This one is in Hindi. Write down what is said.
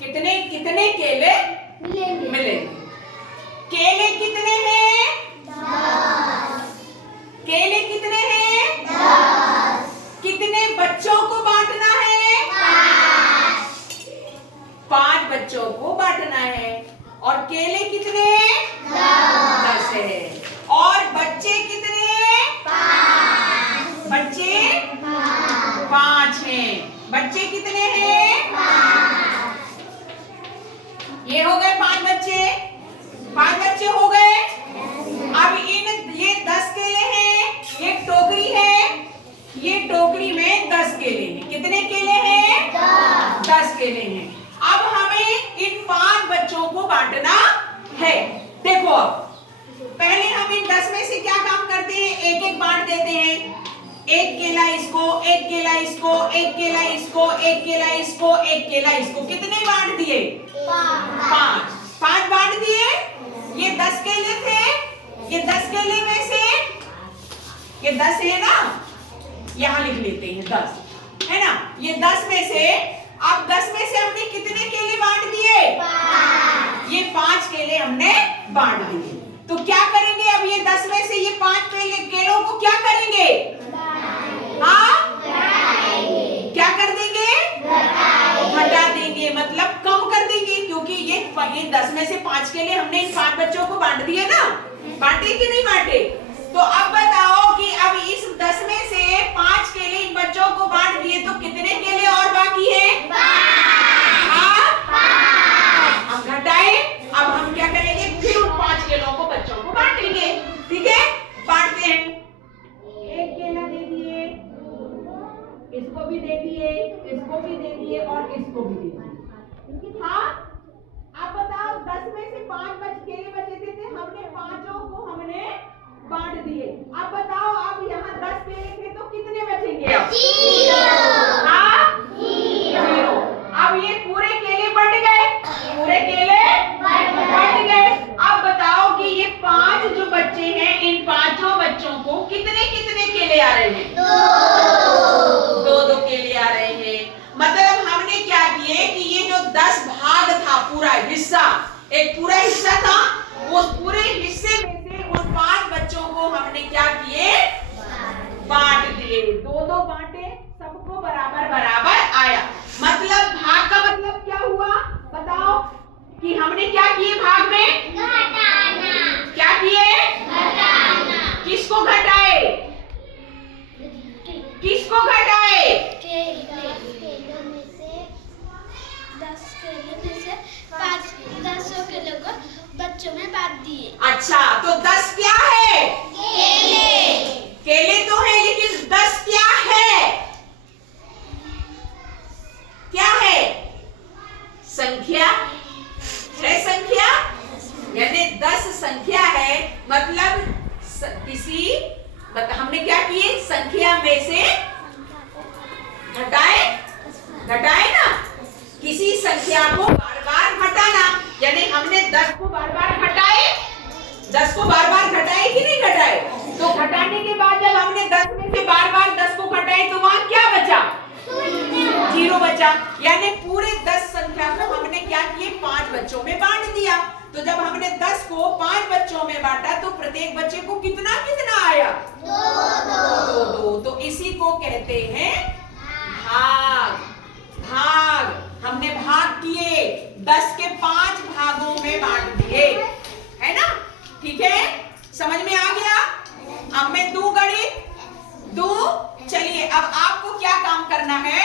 कितने कितने केले मिलेंगे? केले कितने हैं? 10। केले कितने हैं? 10। कितने बच्चों को बांटना है? 5 बच्चों को बांटना है। और केले कितने? 10 है। और बच्चे कितने? 5। बच्चे 5 हैं। बच्चे कितने हैं? 5। ये हो गए 5 बच्चे। 5 बच्चे हो गए। अब ये 10 केले हैं। ये टोकरी है, ये टोकरी में 10 केले हैं। कितने केले हैं? 10 केले हैं। अब हमें इन 5 बच्चों को बांटना है। देखो अब पहले हम इन 10 में से क्या काम करते हैं? एक एक बांट देते हैं। एक केला इसको, एक केला इसको, एक केला इसको, एक केला इसको, एक केला इसको। कितने बांट दिए? 5 बांट दिए। ये 10 केले थे। ये 10 केले में से ये 10 है ना, यहां लिख लेते हैं 10 है ना। ये 10 में से, अब 10 में से हमने कितने केले बांट दिए? 5। ये 5 केले हमने बांट दिए। तो क्या करेंगे अब? ये 10 में से ये 5 केलों को क्या करेंगे? हाँ, क्या कर देंगे? घटा देंगे, मतलब कम कर देंगे। क्योंकि ये 10 में से 5 केले हमने इन 5 बच्चों को बांट दिए ना। बांटे कि नहीं बांटे? तो अब बताओ कि अब इस 10 में से 5 केले इन बच्चों को बांट दिए, तो कितने केले और बाकी है? 5। हम घटाए। अब हम क्या करेंगे? फिर उन 5 केलों को बच्चों को बांटेंगे। ठीक है, बांटते हैं। एक केला दे दिए, इसको भी दे दिए, इसको भी दे दिए और इसको भी दे दिए। हाँ, अब बताओ 10 में से 5 केले बचे थे, हमने 5 को हमने बांट दिए। अब बताओ, अब यहाँ 10 केले थे तो कितने बचेंगे? अब 0। हाँ, 0। अब ये पूरे केले बट गए, पूरे केले बट गए। अब बताओ कि ये 5 जो बच्चे हैं, इन 5 बच्चों को कितने कितने केले आ रहे हैं? 2 केले आ रहे हैं। मतलब हमने क्या किए कि ये जो 10 भाग था, पूरा हिस्सा, एक पूरा हिस्सा था, उस पूरे हिस्से में से उन 5 बच्चों को हमने क्या किए? बांट दिए। 2 बांटे, सबको बराबर बराबर आया। मतलब भाग का मतलब क्या हुआ? बताओ कि हमने क्या किए भाग में? घटाना। क्या किए? घटाना। किसको घटाए? किसको घटाए? केलों में से 10 केलों में से 5 10 केलों को बच्चों में बांट दिए। अच्छा, तो 10 क्या है? केले। केले तो है, लेकिन 10 क्या है? क्या है? संख्या है। संख्या यानी 10 संख्या है। मतलब हमने क्या किए? संख्या में से घटाए ना। किसी संख्या को बार बार घटाना, यानी हमने 10 को बार बार घटाए। 10 को बार बार घटाए कि नहीं घटाए? तो घटाने के बाद जब हमने 10 में से बार बार 10 को घटाए तो वहां क्या बचा? 0 बचा। यानी पूरे 10 संख्या को हमने क्या किए? 5 बच्चों में बांट दिया। तो जब हमने 10 को 5 बच्चों में बांटा तो प्रत्येक बच्चे को कितना कितना आया? 2। तो इसी को कहते हैं भाग। भाग हमने भाग किए, 10 के 5 भागों में बांट दिए, है ना। ठीक है, समझ में आ गया? अब मैं दूं गणित, दूं। चलिए, अब आपको क्या काम करना है?